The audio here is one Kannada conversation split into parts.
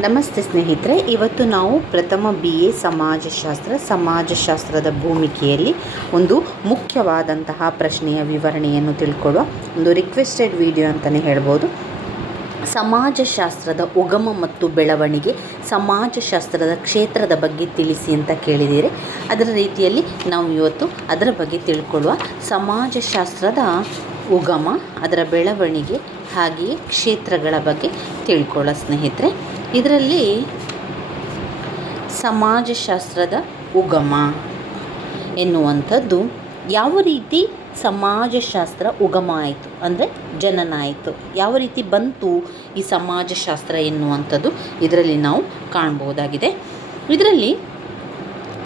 ನಮಸ್ತೆ ಸ್ನೇಹಿತರೆ, ಇವತ್ತು ನಾವು ಪ್ರಥಮ ಬಿ ಎ ಸಮಾಜಶಾಸ್ತ್ರ, ಸಮಾಜಶಾಸ್ತ್ರದ ಭೂಮಿಕೆಯಲ್ಲಿ ಒಂದು ಮುಖ್ಯವಾದಂತಹ ಪ್ರಶ್ನೆಯ ವಿವರಣೆಯನ್ನು ತಿಳ್ಕೊಳ್ಳುವ ಒಂದು ರಿಕ್ವೆಸ್ಟೆಡ್ ವಿಡಿಯೋ ಅಂತಲೇ ಹೇಳ್ಬೋದು. ಸಮಾಜಶಾಸ್ತ್ರದ ಉಗಮ ಮತ್ತು ಬೆಳವಣಿಗೆ ಸಮಾಜಶಾಸ್ತ್ರದ ಕ್ಷೇತ್ರದ ಬಗ್ಗೆ ತಿಳಿಸಿ ಅಂತ ಕೇಳಿದ್ದೀರಿ. ಅದರ ರೀತಿಯಲ್ಲಿ ನಾವು ಇವತ್ತು ಅದರ ಬಗ್ಗೆ ತಿಳ್ಕೊಳ್ಳುವ ಸಮಾಜಶಾಸ್ತ್ರದ ಉಗಮ, ಅದರ ಬೆಳವಣಿಗೆ ಹಾಗೆಯೇ ಕ್ಷೇತ್ರಗಳ ಬಗ್ಗೆ ತಿಳ್ಕೊಳ್ಳೋ ಸ್ನೇಹಿತರೆ, ಇದರಲ್ಲಿ ಸಮಾಜಶಾಸ್ತ್ರದ ಉಗಮ ಎನ್ನುವಂಥದ್ದು ಯಾವ ರೀತಿ ಸಮಾಜಶಾಸ್ತ್ರ ಉಗಮ ಆಯಿತು ಅಂದರೆ ಜನನ ಆಯಿತು ಯಾವ ರೀತಿ ಬಂತು ಈ ಸಮಾಜಶಾಸ್ತ್ರ ಎನ್ನುವಂಥದ್ದು ಇದರಲ್ಲಿ ನಾವು ಕಾಣ್ಬೋದಾಗಿದೆ. ಇದರಲ್ಲಿ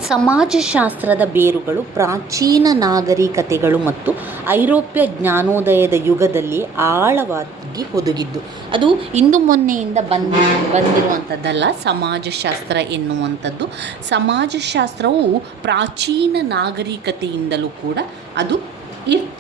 ಸಮಾಜಶಾಸ್ತ್ರದ ಬೇರುಗಳು ಪ್ರಾಚೀನ ನಾಗರಿಕತೆಗಳು ಮತ್ತು ಐರೋಪ್ಯ ಜ್ಞಾನೋದಯದ ಯುಗದಲ್ಲಿ ಆಳವಾಗಿ ಹುದುಗಿದ್ದು ಅದು ಇಂದು ಮೊನ್ನೆಯಿಂದ ಬಂದ, ಬಂದಿರುವಂಥದ್ದಲ್ಲ, ಸಮಾಜಶಾಸ್ತ್ರ ಎನ್ನುವಂಥದ್ದು. ಸಮಾಜಶಾಸ್ತ್ರವು ಪ್ರಾಚೀನ ನಾಗರಿಕತೆಯಿಂದಲೂ ಕೂಡ ಅದು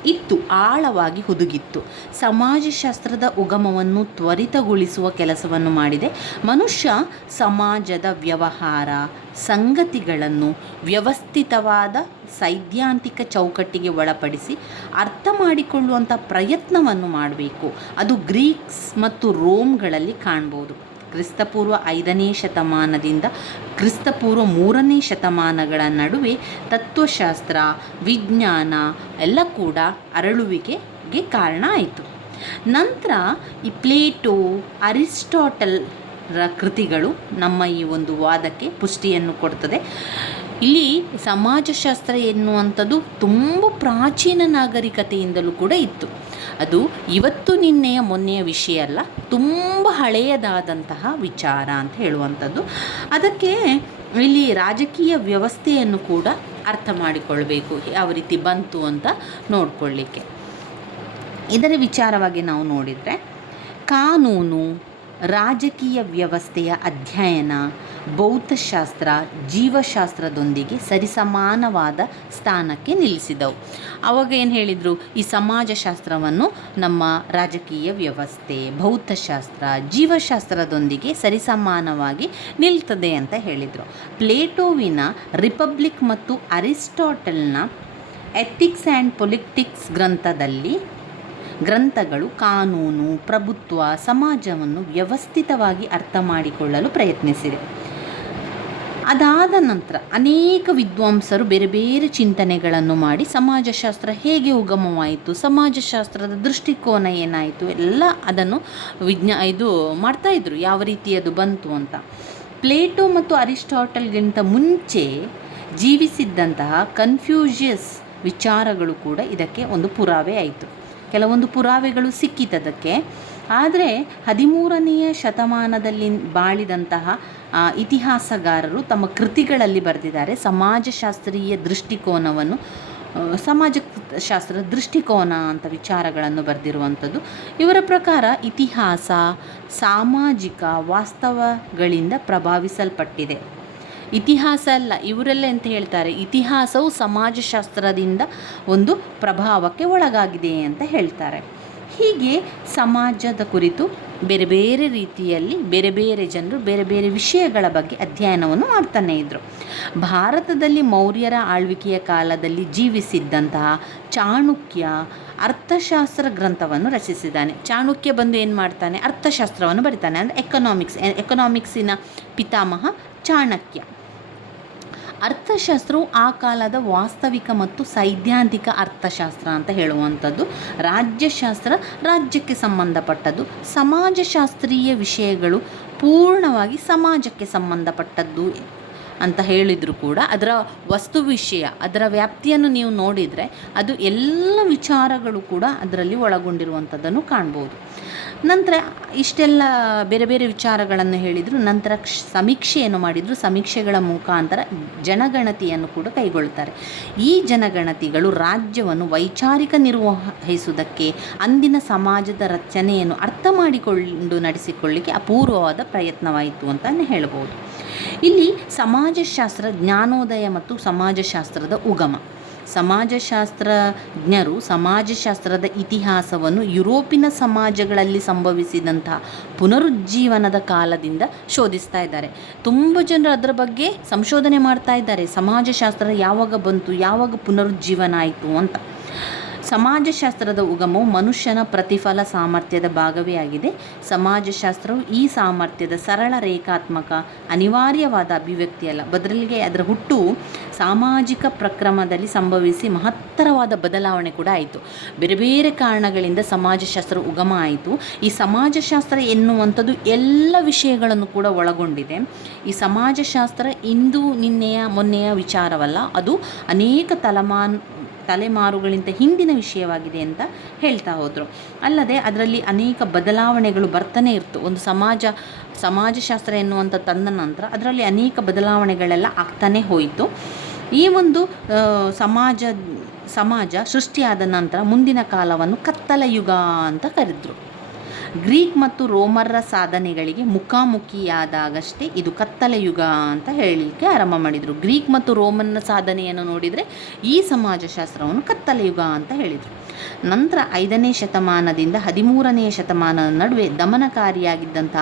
ಇತ್ತು, ಆಳವಾಗಿ ಹುದುಗಿತ್ತು. ಸಮಾಜಶಾಸ್ತ್ರದ ಉಗಮವನ್ನು ತ್ವರಿತಗೊಳಿಸುವ ಕೆಲಸವನ್ನು ಮಾಡಿದೆ. ಮನುಷ್ಯ ಸಮಾಜದ ವ್ಯವಹಾರ, ಸಂಗತಿಗಳನ್ನು ವ್ಯವಸ್ಥಿತವಾದ ಸೈದ್ಧಾಂತಿಕ ಚೌಕಟ್ಟಿಗೆ ಒಳಪಡಿಸಿ ಅರ್ಥ ಮಾಡಿಕೊಳ್ಳುವಂಥ ಪ್ರಯತ್ನವನ್ನು ಮಾಡಬೇಕು. ಅದು ಗ್ರೀಕ್ಸ್ ಮತ್ತು ರೋಮ್ಗಳಲ್ಲಿ ಕಾಣ್ಬೋದು. ಕ್ರಿಸ್ತಪೂರ್ವ ಐದನೇ ಶತಮಾನದಿಂದ ಕ್ರಿಸ್ತಪೂರ್ವ ಮೂರನೇ ಶತಮಾನಗಳ ನಡುವೆ ತತ್ವಶಾಸ್ತ್ರ, ವಿಜ್ಞಾನ ಎಲ್ಲ ಕೂಡ ಅರಳುವಿಕೆಗೆ ಕಾರಣ ಆಯಿತು. ನಂತರ ಈ ಪ್ಲೇಟೋ, ಅರಿಸ್ಟಾಟಲ್ ರ ಕೃತಿಗಳು ನಮ್ಮ ಈ ಒಂದು ವಾದಕ್ಕೆ ಪುಷ್ಟಿಯನ್ನು ಕೊಡ್ತದೆ. ಇಲ್ಲಿ ಸಮಾಜಶಾಸ್ತ್ರ ಎನ್ನುವಂಥದ್ದು ತುಂಬ ಪ್ರಾಚೀನ ನಾಗರಿಕತೆಯಿಂದಲೂ ಕೂಡ ಇತ್ತು. ಅದು ಇವತ್ತು ನಿನ್ನೆಯ ಮೊನ್ನೆಯ ವಿಷಯ ಅಲ್ಲ, ತುಂಬ ಹಳೆಯದಾದಂತಹ ವಿಚಾರ ಅಂತ ಹೇಳುವಂಥದ್ದು. ಅದಕ್ಕೆ ಇಲ್ಲಿ ರಾಜಕೀಯ ವ್ಯವಸ್ಥೆಯನ್ನು ಕೂಡ ಅರ್ಥ ಮಾಡಿಕೊಳ್ಬೇಕು, ಯಾವ ರೀತಿ ಬಂತು ಅಂತ ನೋಡಿಕೊಳ್ಳಿಕ್ಕೆ. ಇದರ ವಿಚಾರವಾಗಿ ನಾವು ನೋಡಿದರೆ, ಕಾನೂನು ರಾಜಕೀಯ ವ್ಯವಸ್ಥೆಯ ಅಧ್ಯಯನ ಭೌತಶಾಸ್ತ್ರ, ಜೀವಶಾಸ್ತ್ರದೊಂದಿಗೆ ಸರಿಸಮಾನವಾದ ಸ್ಥಾನಕ್ಕೆ ನಿಲ್ಲಿಸಿದವು. ಅವಾಗ ಏನು ಹೇಳಿದರು? ಈ ಸಮಾಜಶಾಸ್ತ್ರವನ್ನು ನಮ್ಮ ರಾಜಕೀಯ ವ್ಯವಸ್ಥೆ, ಭೌತಶಾಸ್ತ್ರ, ಜೀವಶಾಸ್ತ್ರದೊಂದಿಗೆ ಸರಿಸಮಾನವಾಗಿ ನಿಲ್ತದೆ ಅಂತ ಹೇಳಿದರು. ಪ್ಲೇಟೋವಿನ ರಿಪಬ್ಲಿಕ್ ಮತ್ತು ಅರಿಸ್ಟಾಟಲ್ನ ಎಥಿಕ್ಸ್ ಆ್ಯಂಡ್ ಪೊಲಿಟಿಕ್ಸ್ ಗ್ರಂಥದಲ್ಲಿ ಗ್ರಂಥಗಳು, ಕಾನೂನು, ಪ್ರಭುತ್ವ, ಸಮಾಜವನ್ನು ವ್ಯವಸ್ಥಿತವಾಗಿ ಅರ್ಥ ಮಾಡಿಕೊಳ್ಳಲು ಪ್ರಯತ್ನಿಸಿದೆ. ಅದಾದ ನಂತರ ಅನೇಕ ವಿದ್ವಾಂಸರು ಬೇರೆ ಬೇರೆ ಚಿಂತನೆಗಳನ್ನು ಮಾಡಿ ಸಮಾಜಶಾಸ್ತ್ರ ಹೇಗೆ ಉಗಮವಾಯಿತು, ಸಮಾಜಶಾಸ್ತ್ರದ ದೃಷ್ಟಿಕೋನ ಏನಾಯಿತು, ಎಲ್ಲ ಅದನ್ನು ವಿಜ್ಞಾ, ಇದು ಮಾಡ್ತಾಯಿದ್ರು ಯಾವ ರೀತಿ ಅದು ಬಂತು ಅಂತ. ಪ್ಲೇಟೋ ಮತ್ತು ಅರಿಸ್ಟಾಟಲ್ಗಿಂತ ಮುಂಚೆ ಜೀವಿಸಿದ್ದಂತಹ ಕನ್ಫ್ಯೂಷಿಯಸ್ ವಿಚಾರಗಳು ಕೂಡ ಇದಕ್ಕೆ ಒಂದು ಪುರಾವೆ ಆಯಿತು. ಕೆಲವೊಂದು ಪುರಾವೆಗಳು ಸಿಕ್ಕಿತದಕ್ಕೆ. ಆದರೆ ಹದಿಮೂರನೆಯ ಶತಮಾನದಲ್ಲಿ ಬಾಳಿದಂತಹ ಇತಿಹಾಸಗಾರರು ತಮ್ಮ ಕೃತಿಗಳಲ್ಲಿ ಬರೆದಿದ್ದಾರೆ. ಸಮಾಜಶಾಸ್ತ್ರೀಯ ದೃಷ್ಟಿಕೋನವನ್ನು ಸಮಾಜ ಶಾಸ್ತ್ರ ದೃಷ್ಟಿಕೋನ ಅಂತ ವಿಚಾರಗಳನ್ನು ಬರೆದಿರುವಂಥದ್ದು. ಇವರ ಪ್ರಕಾರ ಇತಿಹಾಸ ಸಾಮಾಜಿಕ ವಾಸ್ತವಗಳಿಂದ ಪ್ರಭಾವಿಸಲ್ಪಟ್ಟಿದೆ. ಇತಿಹಾಸ ಅಲ್ಲ, ಇವರೆಲ್ಲ ಎಂತ ಹೇಳ್ತಾರೆ. ಇತಿಹಾಸವು ಸಮಾಜಶಾಸ್ತ್ರದಿಂದ ಒಂದು ಪ್ರಭಾವಕ್ಕೆ ಒಳಗಾಗಿದೆ ಅಂತ ಹೇಳ್ತಾರೆ. ಹೀಗೆ ಸಮಾಜದ ಕುರಿತು ಬೇರೆ ಬೇರೆ ರೀತಿಯಲ್ಲಿ ಬೇರೆ ಬೇರೆ ಜನರು ಬೇರೆ ಬೇರೆ ವಿಷಯಗಳ ಬಗ್ಗೆ ಅಧ್ಯಯನವನ್ನು ಮಾಡ್ತಾನೆ ಇದ್ದರು ಭಾರತದಲ್ಲಿ ಮೌರ್ಯರ ಆಳ್ವಿಕೆಯ ಕಾಲದಲ್ಲಿ ಜೀವಿಸಿದ್ದಂತಹ ಚಾಣಕ್ಯ ಅರ್ಥಶಾಸ್ತ್ರ ಗ್ರಂಥವನ್ನು ರಚಿಸಿದ್ದಾನೆ. ಚಾಣಕ್ಯ ಬಂದು ಏನು ಮಾಡ್ತಾನೆ? ಅರ್ಥಶಾಸ್ತ್ರವನ್ನು ಬರಿತಾನೆ. ಅಂದರೆ ಎಕನಾಮಿಕ್ಸ್ ಎಕನಾಮಿಕ್ಸಿನ ಪಿತಾಮಹ ಚಾಣಕ್ಯ. ಅರ್ಥಶಾಸ್ತ್ರವು ಆ ಕಾಲದ ವಾಸ್ತವಿಕ ಮತ್ತು ಸೈದ್ಧಾಂತಿಕ ಅರ್ಥಶಾಸ್ತ್ರ ಅಂತ ಹೇಳುವಂಥದ್ದು. ರಾಜ್ಯಶಾಸ್ತ್ರ ರಾಜ್ಯಕ್ಕೆ ಸಂಬಂಧಪಟ್ಟದ್ದು. ಸಮಾಜಶಾಸ್ತ್ರೀಯ ವಿಷಯಗಳು ಪೂರ್ಣವಾಗಿ ಸಮಾಜಕ್ಕೆ ಸಂಬಂಧಪಟ್ಟದ್ದು. ಅಂತ ಹೇಳಿದರೂ ಕೂಡ ಅದರ ವಸ್ತು ವಿಷಯ, ಅದರ ವ್ಯಾಪ್ತಿಯನ್ನು ನೀವು ನೋಡಿದರೆ ಅದು ಎಲ್ಲ ವಿಚಾರಗಳು ಕೂಡ ಅದರಲ್ಲಿ ಒಳಗೊಂಡಿರುವಂಥದ್ದನ್ನು ಕಾಣ್ಬೋದು. ನಂತರ ಇಷ್ಟೆಲ್ಲ ಬೇರೆ ಬೇರೆ ವಿಚಾರಗಳನ್ನು ಹೇಳಿದರು, ನಂತರ ಕ್ಷ ಸಮೀಕ್ಷೆಯನ್ನು ಮಾಡಿದರು, ಸಮೀಕ್ಷೆಗಳ ಮುಖಾಂತರ ಜನಗಣತಿಯನ್ನು ಕೂಡ ಕೈಗೊಳ್ತಾರೆ. ಈ ಜನಗಣತಿಗಳು ರಾಜ್ಯವನ್ನು ವೈಚಾರಿಕ ನಿರ್ವಹಿಸುವುದಕ್ಕೆ, ಅಂದಿನ ಸಮಾಜದ ರಚನೆಯನ್ನು ಅರ್ಥ ಮಾಡಿಕೊಂಡು ನಡೆಸಿಕೊಳ್ಳಿಕ್ಕೆ ಅಪೂರ್ವವಾದ ಪ್ರಯತ್ನವಾಯಿತು ಅಂತಲೇ ಹೇಳ್ಬೋದು. ಇಲ್ಲಿ ಸಮಾಜಶಾಸ್ತ್ರ, ಜ್ಞಾನೋದಯ ಮತ್ತು ಸಮಾಜಶಾಸ್ತ್ರದ ಉಗಮ. ಸಮಾಜಶಾಸ್ತ್ರಜ್ಞರು ಸಮಾಜಶಾಸ್ತ್ರದ ಇತಿಹಾಸವನ್ನು ಯುರೋಪಿನ ಸಮಾಜಗಳಲ್ಲಿ ಸಂಭವಿಸಿದಂತಹ ಪುನರುಜ್ಜೀವನದ ಕಾಲದಿಂದ ಶೋಧಿಸ್ತಾ ಇದ್ದಾರೆ. ತುಂಬ ಜನರು ಅದರ ಬಗ್ಗೆ ಸಂಶೋಧನೆ ಮಾಡ್ತಾ ಇದ್ದಾರೆ. ಸಮಾಜಶಾಸ್ತ್ರ ಯಾವಾಗ ಬಂತು, ಯಾವಾಗ ಪುನರುಜ್ಜೀವನ ಆಯಿತು ಅಂತ. ಸಮಾಜಶಾಸ್ತ್ರದ ಉಗಮವು ಮನುಷ್ಯನ ಪ್ರತಿಫಲ ಸಾಮರ್ಥ್ಯದ ಭಾಗವೇ ಆಗಿದೆ. ಸಮಾಜಶಾಸ್ತ್ರವು ಈ ಸಾಮರ್ಥ್ಯದ ಸರಳ, ರೇಖಾತ್ಮಕ, ಅನಿವಾರ್ಯವಾದ ಅಭಿವ್ಯಕ್ತಿಯಲ್ಲ ಬದಲಿಗೆ ಅದರ ಹುಟ್ಟು ಸಾಮಾಜಿಕ ಪ್ರಕ್ರಮದಲ್ಲಿ ಸಂಭವಿಸಿ ಮಹತ್ತರವಾದ ಬದಲಾವಣೆ ಕೂಡ ಆಯಿತು. ಬೇರೆ ಬೇರೆ ಕಾರಣಗಳಿಂದ ಸಮಾಜಶಾಸ್ತ್ರ ಉಗಮ ಆಯಿತು. ಈ ಸಮಾಜಶಾಸ್ತ್ರ ಎನ್ನುವಂಥದ್ದು ಎಲ್ಲ ವಿಷಯಗಳನ್ನು ಕೂಡ ಒಳಗೊಂಡಿದೆ. ಈ ಸಮಾಜಶಾಸ್ತ್ರ ಇಂದು, ನಿನ್ನೆಯ, ಮೊನ್ನೆಯ ವಿಚಾರವಲ್ಲ. ಅದು ಅನೇಕ ತಲೆಮಾನ್ ತಲೆಮಾರುಗಳಿಂದ ಹಿಂದಿನ ವಿಷಯವಾಗಿದೆ ಅಂತ ಹೇಳ್ತಾ ಹೋದರು. ಅಲ್ಲದೆ ಅದರಲ್ಲಿ ಅನೇಕ ಬದಲಾವಣೆಗಳು ಬರ್ತಾನೆ ಇರ್ತು. ಒಂದು ಸಮಾಜ, ಸಮಾಜಶಾಸ್ತ್ರ ಎನ್ನುವಂಥ ತಂದ ನಂತರ ಅದರಲ್ಲಿ ಅನೇಕ ಬದಲಾವಣೆಗಳೆಲ್ಲ ಆಗ್ತಾನೆ ಹೋಯಿತು. ಈ ಒಂದು ಸಮಾಜ ಸಮಾಜ ಸೃಷ್ಟಿಯಾದ ನಂತರ ಮುಂದಿನ ಕಾಲವನ್ನು ಕತ್ತಲ ಯುಗ ಅಂತ ಕರೆದ್ರು. ಗ್ರೀಕ್ ಮತ್ತು ರೋಮರ್ರ ಸಾಧನೆಗಳಿಗೆ ಮುಖಾಮುಖಿಯಾದಾಗಷ್ಟೇ ಇದು ಕತ್ತಲ ಯುಗ ಅಂತ ಹೇಳಲಿಕ್ಕೆ ಆರಂಭ ಮಾಡಿದರು. ಗ್ರೀಕ್ ಮತ್ತು ರೋಮನ್ನ ಸಾಧನೆಯನ್ನು ನೋಡಿದರೆ ಈ ಸಮಾಜಶಾಸ್ತ್ರವನ್ನು ಕತ್ತಲ ಯುಗ ಅಂತ ಹೇಳಿದರು. ನಂತರ ಐದನೇ ಶತಮಾನದಿಂದ ಹದಿಮೂರನೆಯ ಶತಮಾನದ ನಡುವೆ ದಮನಕಾರಿಯಾಗಿದ್ದಂಥ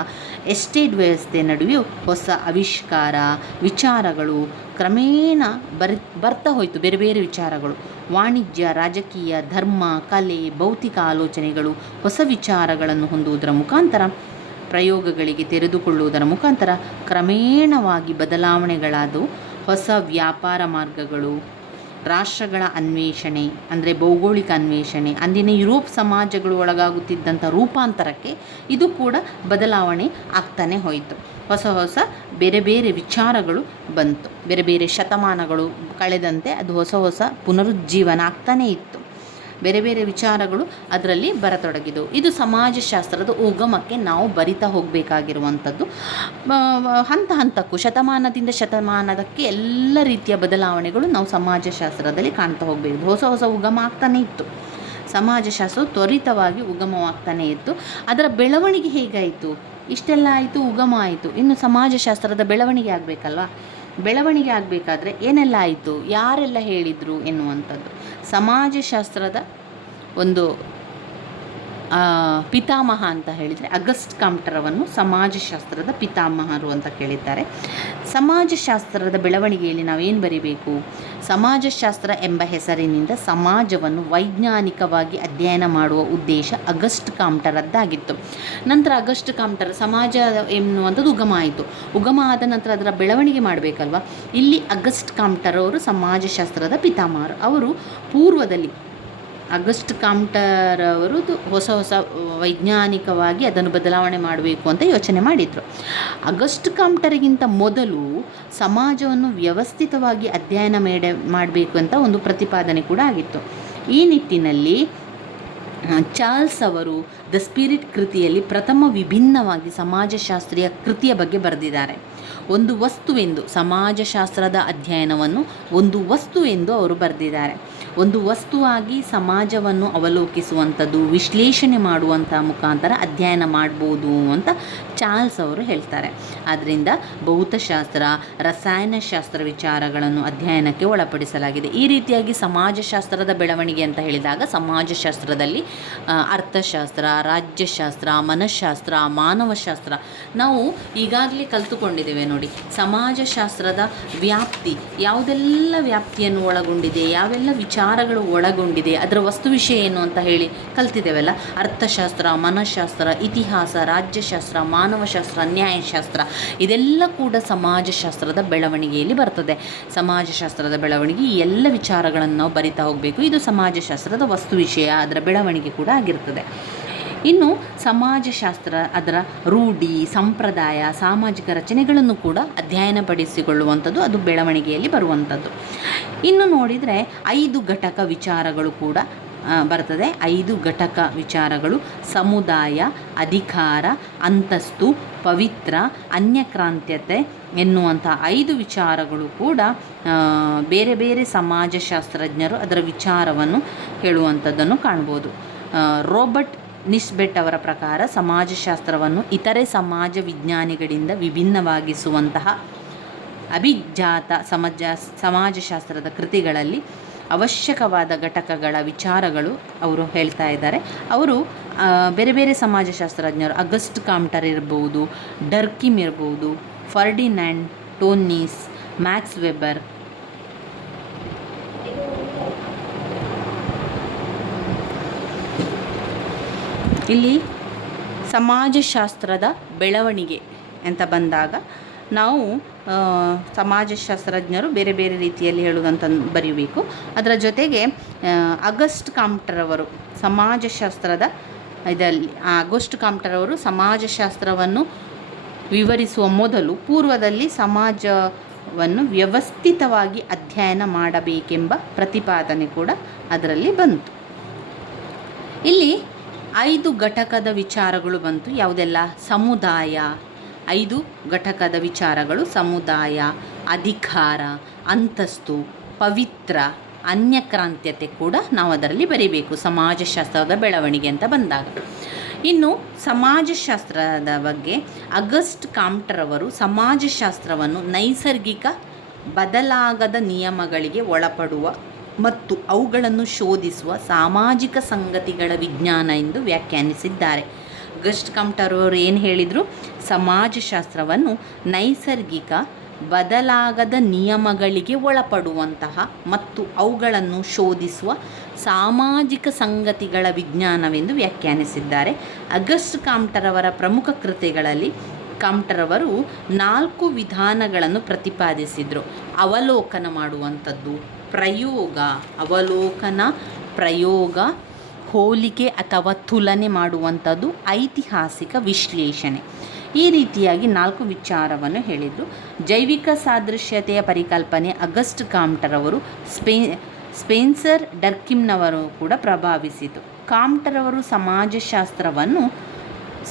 ಎಸ್ಟೇಟ್ ವ್ಯವಸ್ಥೆ ನಡುವೆಯೂ ಹೊಸ ಆವಿಷ್ಕಾರ, ವಿಚಾರಗಳು ಕ್ರಮೇಣ ಬರ್, ಬರ್ತಾ ಹೋಯಿತು. ಬೇರೆ ಬೇರೆ ವಿಚಾರಗಳು, ವಾಣಿಜ್ಯ, ರಾಜಕೀಯ, ಧರ್ಮ, ಕಲೆ, ಭೌತಿಕ ಆಲೋಚನೆಗಳು ಹೊಸ ವಿಚಾರಗಳನ್ನು ಹೊಂದುವುದರ ಮುಖಾಂತರ, ಪ್ರಯೋಗಗಳಿಗೆ ತೆರೆದುಕೊಳ್ಳುವುದರ ಮುಖಾಂತರ ಕ್ರಮೇಣವಾಗಿ ಬದಲಾವಣೆಗಳಾದವು. ಹೊಸ ವ್ಯಾಪಾರ ಮಾರ್ಗಗಳು ರಾಷ್ಟ್ರಗಳ ಅನ್ವೇಷಣೆ, ಅಂದರೆ ಭೌಗೋಳಿಕ ಅನ್ವೇಷಣೆ, ಅಂದಿನ ಯುರೋಪ್ ಸಮಾಜಗಳು ಒಳಗಾಗುತ್ತಿದ್ದಂಥ ರೂಪಾಂತರಕ್ಕೆ ಇದು ಕೂಡ ಬದಲಾವಣೆ ಆಗ್ತಾನೆ ಹೋಯಿತು. ಹೊಸ ಹೊಸ ಬೇರೆ ಬೇರೆ ವಿಚಾರಗಳು ಬಂತು. ಬೇರೆ ಬೇರೆ ಶತಮಾನಗಳು ಕಳೆದಂತೆ ಅದು ಹೊಸ ಹೊಸ ಪುನರುಜ್ಜೀವನ ಆಗ್ತಾನೇ ಇತ್ತು. ಬೇರೆ ಬೇರೆ ವಿಚಾರಗಳು ಅದರಲ್ಲಿ ಬರತೊಡಗಿದವು. ಇದು ಸಮಾಜಶಾಸ್ತ್ರದ ಉಗಮಕ್ಕೆ ನಾವು ಬರಿತಾ ಹೋಗಬೇಕಾಗಿರುವಂಥದ್ದು. ಹಂತ ಹಂತಕ್ಕೂ ಶತಮಾನದಿಂದ ಶತಮಾನದಕ್ಕೆ ಎಲ್ಲ ರೀತಿಯ ಬದಲಾವಣೆಗಳು ನಾವು ಸಮಾಜಶಾಸ್ತ್ರದಲ್ಲಿ ಕಾಣ್ತಾ ಹೋಗಬೇಕು. ಹೊಸ ಹೊಸ ಉಗಮ ಆಗ್ತಾನೆ ಇತ್ತು. ಸಮಾಜಶಾಸ್ತ್ರ ತ್ವರಿತವಾಗಿ ಉಗಮವಾಗ್ತಾನೆ ಇತ್ತು. ಅದರ ಬೆಳವಣಿಗೆ ಹೇಗಾಯಿತು? ಇಷ್ಟೆಲ್ಲ ಆಯಿತು, ಉಗಮ ಆಯಿತು. ಇನ್ನು ಸಮಾಜಶಾಸ್ತ್ರದ ಬೆಳವಣಿಗೆ ಆಗಬೇಕಲ್ವಾ? ಬೆಳವಣಿಗೆ ಆಗಬೇಕಾದ್ರೆ ಏನೆಲ್ಲ ಆಯಿತು? ಯಾರೆಲ್ಲ ಹೇಳಿದರು ಎನ್ನುವಂಥದ್ದು? ಸಮಾಜಶಾಸ್ತ್ರದ ಒಂದು ಪಿತಾಮಹ ಅಂತ ಹೇಳಿದರೆ ಅಗಸ್ಟ್ ಕಾಮ್ಟರವನ್ನು ಸಮಾಜಶಾಸ್ತ್ರದ ಪಿತಾಮಹರು ಅಂತ ಕೇಳಿದ್ದಾರೆ. ಸಮಾಜಶಾಸ್ತ್ರದ ಬೆಳವಣಿಗೆಯಲ್ಲಿ ನಾವೇನು ಬರಿಬೇಕು? ಸಮಾಜಶಾಸ್ತ್ರ ಎಂಬ ಹೆಸರಿನಿಂದ ಸಮಾಜವನ್ನು ವೈಜ್ಞಾನಿಕವಾಗಿ ಅಧ್ಯಯನ ಮಾಡುವ ಉದ್ದೇಶ ಅಗಸ್ಟ್ ಕಾಮ್ಟರದ್ದಾಗಿತ್ತು ನಂತರ ಅಗಸ್ಟ್ ಕಾಮ್ಟರ್ ಸಮಾಜ ಎನ್ನುವಂಥದ್ದು ಉಗಮ ಆಯಿತು. ಉಗಮ ಆದ ನಂತರ ಅದರ ಬೆಳವಣಿಗೆ ಮಾಡಬೇಕಲ್ವ? ಇಲ್ಲಿ ಅಗಸ್ಟ್ ಕಾಮ್ಟರ್ ಅವರು ಸಮಾಜಶಾಸ್ತ್ರದ ಪಿತಾಮಹರು. ಅವರು ಪೂರ್ವದಲ್ಲಿ ಅಗಸ್ಟ್ ಕಾಮ್ಟರ್ ಅವರು ಹೊಸ ಹೊಸ ವೈಜ್ಞಾನಿಕವಾಗಿ ಅದನ್ನು ಬದಲಾವಣೆ ಮಾಡಬೇಕು ಅಂತ ಯೋಚನೆ ಮಾಡಿದರು. ಅಗಸ್ಟ್ ಕಾಮ್ಟರಿಗಿಂತ ಮೊದಲು ಸಮಾಜವನ್ನು ವ್ಯವಸ್ಥಿತವಾಗಿ ಅಧ್ಯಯನ ಮೇಡ ಮಾಡಬೇಕು ಅಂತ ಒಂದು ಪ್ರತಿಪಾದನೆ ಕೂಡ ಆಗಿತ್ತು. ಈ ನಿಟ್ಟಿನಲ್ಲಿ ಚಾರ್ಲ್ಸ್ ಅವರು ದ ಸ್ಪಿರಿಟ್ ಕೃತಿಯಲ್ಲಿ ಪ್ರಥಮ ವಿಭಿನ್ನವಾಗಿ ಸಮಾಜಶಾಸ್ತ್ರೀಯ ಕೃತಿಯ ಬಗ್ಗೆ ಬರೆದಿದ್ದಾರೆ. ಒಂದು ವಸ್ತುವೆಂದು ಸಮಾಜಶಾಸ್ತ್ರದ ಅಧ್ಯಯನವನ್ನು ಒಂದು ವಸ್ತು ಎಂದು ಅವರು ಬರೆದಿದ್ದಾರೆ. ಒಂದು ವಸ್ತುವಾಗಿ ಸಮಾಜವನ್ನು ಅವಲೋಕಿಸುವಂಥದ್ದು, ವಿಶ್ಲೇಷಣೆ ಮಾಡುವಂಥ ಮುಖಾಂತರ ಅಧ್ಯಯನ ಮಾಡ್ಬೋದು ಅಂತ ಚಾರ್ಲ್ಸ್ ಅವರು ಹೇಳ್ತಾರೆ. ಆದ್ದರಿಂದ ಭೌತಶಾಸ್ತ್ರ, ರಸಾಯನಶಾಸ್ತ್ರ ವಿಚಾರಗಳನ್ನು ಅಧ್ಯಯನಕ್ಕೆ ಒಳಪಡಿಸಲಾಗಿದೆ. ಈ ರೀತಿಯಾಗಿ ಸಮಾಜಶಾಸ್ತ್ರದ ಬೆಳವಣಿಗೆ ಅಂತ ಹೇಳಿದಾಗ ಸಮಾಜಶಾಸ್ತ್ರದಲ್ಲಿ ಅರ್ಥಶಾಸ್ತ್ರ, ರಾಜ್ಯಶಾಸ್ತ್ರ, ಮನಃಶಾಸ್ತ್ರ, ಮಾನವಶಾಸ್ತ್ರ ನಾವು ಈಗಾಗಲೇ ಕಲಿತುಕೊಂಡಿದ್ದೇವೆ ನೋಡಿ. ಸಮಾಜಶಾಸ್ತ್ರದ ವ್ಯಾಪ್ತಿ, ಯಾವುದೆಲ್ಲ ವ್ಯಾಪ್ತಿಯನ್ನು ಒಳಗೊಂಡಿದೆ, ಯಾವೆಲ್ಲ ವಿಚಾರಗಳು ಒಳಗೊಂಡಿದೆ. ಅದರ ವಸ್ತು ವಿಷಯ ಏನು ಅಂತ ಹೇಳಿ ಕಲ್ತಿದ್ದೇವಲ್ಲ? ಅರ್ಥಶಾಸ್ತ್ರ, ಮನಃಶಾಸ್ತ್ರ, ಇತಿಹಾಸ, ರಾಜ್ಯಶಾಸ್ತ್ರ, ಮಾನವಶಾಸ್ತ್ರ, ನ್ಯಾಯಶಾಸ್ತ್ರ, ಇದೆಲ್ಲ ಕೂಡ ಸಮಾಜಶಾಸ್ತ್ರದ ಬೆಳವಣಿಗೆಯಲ್ಲಿ ಬರ್ತದೆ. ಸಮಾಜಶಾಸ್ತ್ರದ ಬೆಳವಣಿಗೆ ಈ ಎಲ್ಲ ವಿಚಾರಗಳನ್ನು ನಾವು ಬರಿತಾ ಹೋಗಬೇಕು. ಇದು ಸಮಾಜಶಾಸ್ತ್ರದ ವಸ್ತು ವಿಷಯ. ಅದರ ಬೆಳವಣಿಗೆ ಕೂಡ ಆಗಿರ್ತದೆ. ಇನ್ನು ಸಮಾಜಶಾಸ್ತ್ರ, ಅದರ ರೂಢಿ, ಸಂಪ್ರದಾಯ, ಸಾಮಾಜಿಕ ರಚನೆಗಳನ್ನು ಕೂಡ ಅಧ್ಯಯನ ಪಡಿಸಿಕೊಳ್ಳುವಂಥದ್ದು ಅದು ಬೆಳವಣಿಗೆಯಲ್ಲಿ ಬರುವಂಥದ್ದು. ಇನ್ನು ನೋಡಿದರೆ ಐದು ಘಟಕ ವಿಚಾರಗಳು ಕೂಡ ಬರ್ತದೆ. ಐದು ಘಟಕ ವಿಚಾರಗಳು. ಸಮುದಾಯ, ಅಧಿಕಾರ, ಅಂತಸ್ತು, ಪವಿತ್ರ, ಅನ್ಯಕ್ರಾಂತ್ಯತೆ ಎನ್ನುವಂಥ ಐದು ವಿಚಾರಗಳು ಕೂಡ ಬೇರೆ ಬೇರೆ ಸಮಾಜಶಾಸ್ತ್ರಜ್ಞರು ಅದರ ವಿಚಾರವನ್ನು ಹೇಳುವಂಥದ್ದನ್ನು ಕಾಣ್ಬೋದು. ರೋಬರ್ಟ್ ನಿಸ್ಬೆಟ್ ಅವರ ಪ್ರಕಾರ ಸಮಾಜಶಾಸ್ತ್ರವನ್ನು ಇತರೆ ಸಮಾಜ ವಿಜ್ಞಾನಿಗಳಿಂದ ವಿಭಿನ್ನವಾಗಿಸುವಂತಹ ಅಭಿಜಾತ ಸಮಾಜ, ಸಮಾಜಶಾಸ್ತ್ರದ ಕೃತಿಗಳಲ್ಲಿ ಅವಶ್ಯಕವಾದ ಘಟಕಗಳ ವಿಚಾರಗಳು ಅವರು ಹೇಳ್ತಾ ಇದ್ದಾರೆ. ಅವರು ಬೇರೆ ಬೇರೆ ಸಮಾಜಶಾಸ್ತ್ರಜ್ಞರು, ಅಗಸ್ಟ್ ಕಾಮ್ಟರ್ ಇರ್ಬೋದು, ಡರ್ಕಿಮ್ ಇರ್ಬೋದು ಫರ್ಡಿನ್ಯಾಂಡ್ ಟೋನ್ನೀಸ್, ಮ್ಯಾಕ್ಸ್ ವೆಬರ್ ಇಲ್ಲಿ ಸಮಾಜಶಾಸ್ತ್ರದ ಬೆಳವಣಿಗೆ ಅಂತ ಬಂದಾಗ ನಾವು ಸಮಾಜಶಾಸ್ತ್ರಜ್ಞರು ಬೇರೆ ಬೇರೆ ರೀತಿಯಲ್ಲಿ ಹೇಳುವುದಂತ ಬರೀಬೇಕು. ಅದರ ಜೊತೆಗೆ ಅಗಸ್ಟ್ ಕಾಮ್ಟರವರು ಸಮಾಜಶಾಸ್ತ್ರದ ಇದರಲ್ಲಿ ಕಾಮ್ಟರ್ ಅವರು ಸಮಾಜಶಾಸ್ತ್ರವನ್ನು ವಿವರಿಸುವ ಮೊದಲು ಪೂರ್ವದಲ್ಲಿ ಸಮಾಜವನ್ನು ವ್ಯವಸ್ಥಿತವಾಗಿ ಅಧ್ಯಯನ ಮಾಡಬೇಕೆಂಬ ಪ್ರತಿಪಾದನೆ ಕೂಡ ಅದರಲ್ಲಿ ಬಂತು. ಇಲ್ಲಿ ಐದು ಘಟಕದ ವಿಚಾರಗಳು ಬಂತು. ಯಾವುದೆಲ್ಲ? ಸಮುದಾಯ. ಐದು ಘಟಕದ ವಿಚಾರಗಳು. ಸಮುದಾಯ, ಅಧಿಕಾರ, ಅಂತಸ್ತು, ಪವಿತ್ರ, ಅನ್ಯಕ್ರಾಂತ್ಯತೆ ಕೂಡ ನಾವು ಅದರಲ್ಲಿ ಬರೀಬೇಕು. ಸಮಾಜಶಾಸ್ತ್ರದ ಬೆಳವಣಿಗೆ ಅಂತ ಬಂದಾಗ. ಇನ್ನು ಸಮಾಜಶಾಸ್ತ್ರದ ಬಗ್ಗೆ ಅಗಸ್ಟ್ ಕಾಮ್ಟ್ರವರು ಸಮಾಜಶಾಸ್ತ್ರವನ್ನು ನೈಸರ್ಗಿಕ ಬದಲಾಗದ ನಿಯಮಗಳಿಗೆ ಒಳಪಡುವ ಮತ್ತು ಅವುಗಳನ್ನು ಶೋಧಿಸುವ ಸಾಮಾಜಿಕ ಸಂಗತಿಗಳ ವಿಜ್ಞಾನ ಎಂದು ವ್ಯಾಖ್ಯಾನಿಸಿದ್ದಾರೆ. ಅಗಸ್ಟ್ ಕಾಮ್ಟರ್ ಅವರು ಏನು ಹೇಳಿದರು? ಸಮಾಜಶಾಸ್ತ್ರವನ್ನು ನೈಸರ್ಗಿಕ ಬದಲಾಗದ ನಿಯಮಗಳಿಗೆ ಒಳಪಡುವಂತಹ ಮತ್ತು ಅವುಗಳನ್ನು ಶೋಧಿಸುವ ಸಾಮಾಜಿಕ ಸಂಗತಿಗಳ ವಿಜ್ಞಾನವೆಂದು ವ್ಯಾಖ್ಯಾನಿಸಿದ್ದಾರೆ. ಅಗಸ್ಟ್ ಕಾಮ್ಟರ್ ಅವರ ಪ್ರಮುಖ ಕೃತಿಗಳಲ್ಲಿ ಕಾಮ್ಟರ್ ಅವರು ನಾಲ್ಕು ವಿಧಾನಗಳನ್ನು ಪ್ರತಿಪಾದಿಸಿದರು. ಅವಲೋಕನ ಮಾಡುವಂಥದ್ದು ಪ್ರಯೋಗ, ಅವಲೋಕನ ಪ್ರಯೋಗ, ಹೋಲಿಕೆ ಅಥವಾ ತುಲನೆ ಮಾಡುವಂಥದ್ದು ಐತಿಹಾಸಿಕ ವಿಶ್ಲೇಷಣೆ. ಈ ರೀತಿಯಾಗಿ ನಾಲ್ಕು ವಿಚಾರವನ್ನು ಹೇಳಿದರು. ಜೈವಿಕ ಸಾದೃಶ್ಯತೆಯ ಪರಿಕಲ್ಪನೆ ಅಗಸ್ಟ್ ಕಾಮ್ಟರ್ ಅವರು ಸ್ಪೇ, ಸ್ಪೆನ್ಸರ್ ಡರ್ಕಿಮ್ನವರು ಕೂಡ ಪ್ರಭಾವಿಸಿತು. ಕಾಮ್ಟರ್ ಅವರು ಸಮಾಜಶಾಸ್ತ್ರವನ್ನು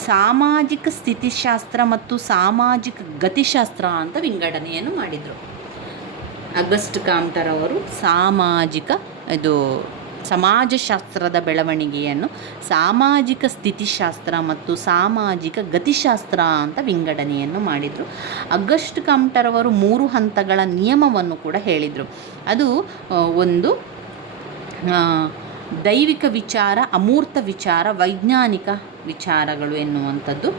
ಸಾಮಾಜಿಕ ಸ್ಥಿತಿಶಾಸ್ತ್ರ ಮತ್ತು ಸಾಮಾಜಿಕ ಗತಿಶಾಸ್ತ್ರ ಅಂತ ವಿಂಗಡಣೆಯನ್ನು ಮಾಡಿದರು. ಅಗಸ್ಟ್ ಕಾಮ್ಟರ್ ಅವರು ಸಾಮಾಜಿಕ, ಇದು ಸಮಾಜಶಾಸ್ತ್ರದ ಬೆಳವಣಿಗೆಯನ್ನು ಸಾಮಾಜಿಕ ಸ್ಥಿತಿಶಾಸ್ತ್ರ ಮತ್ತು ಸಾಮಾಜಿಕ ಗತಿಶಾಸ್ತ್ರ ಅಂತ ವಿಂಗಡಣೆಯನ್ನು ಮಾಡಿದರು. ಅಗಸ್ಟ್ ಕಾಮ್ಟರ್ ಅವರು ಮೂರು ಹಂತಗಳ ನಿಯಮವನ್ನು ಕೂಡ ಹೇಳಿದರು. ಅದು ಒಂದು ದೈವಿಕ ವಿಚಾರ, ಅಮೂರ್ತ ವಿಚಾರ, ವೈಜ್ಞಾನಿಕ ವಿಚಾರಗಳು ಎನ್ನುವಂಥದ್ದು.